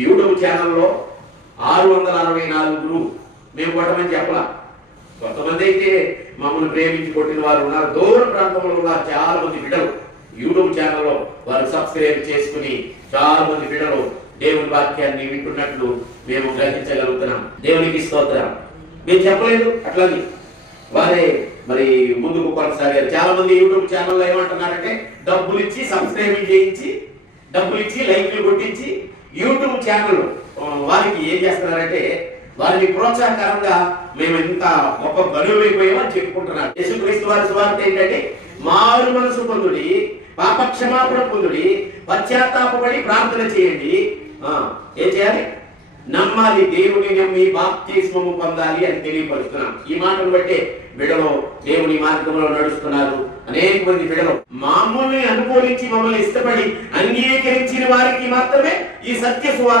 YouTube ఛానల్లో 664 మేము కొట్టమని చెప్పలా. కొంతమంది అయితే మమ్మల్ని ప్రేమించి కొట్టిన వారు ఉన్నారు. దూర ప్రాంతంలో ఉన్నారు చాలా మంది బిడ్డలు. యూట్యూబ్ ఛానల్లో వారు సబ్స్క్రైబ్ చేసుకుని చాలా మంది బిడ్డలు దేవుని వాక్యాన్ని వింటున్నట్లు మేము గ్రహించగలుగుతున్నాం. దేవునికి స్తోత్రం. మేము చెప్పలేదు అట్లని వారే మరి ముందుకు కొనసాగారు. చాలా మంది యూట్యూబ్ ఛానల్లో ఏమంటున్నారంటే డబ్బులు ఇచ్చి సబ్స్క్రైబింగ్ చేయించి, డబ్బులు ఇచ్చి లైక్లు కొట్టించి యూట్యూబ్ ఛానల్ వారికి ఏం చేస్తున్నారంటే వారిని ప్రోత్సాహకరంగా మేము ఎంత గొప్ప గనులైపోయామని చెప్పుకుంటున్నారు. యేసుక్రీస్తు వారి సువార్త ఏంటంటే మారు మనసు పొందుడి, పాప క్షమాపణ పొందుడి, పశ్చాత్తాపపడి ప్రార్థన చేయండి. ఏం చేయాలి? నమ్మాలి, దేవుని నమ్మి బాప్తిస్మము పొందాలి అని తెలియపరుస్తున్నాం. ఈ మాటను బట్టే బిడ్డలు దేవుని మార్గంలో నడుస్తున్నారు. అనేక మంది బిడ్డలు మమ్మల్ని అనుకూలించి మమ్మల్ని ఇష్టపడి అంగీకరించిన వారికి మాత్రమే ఈ సత్య సువార్త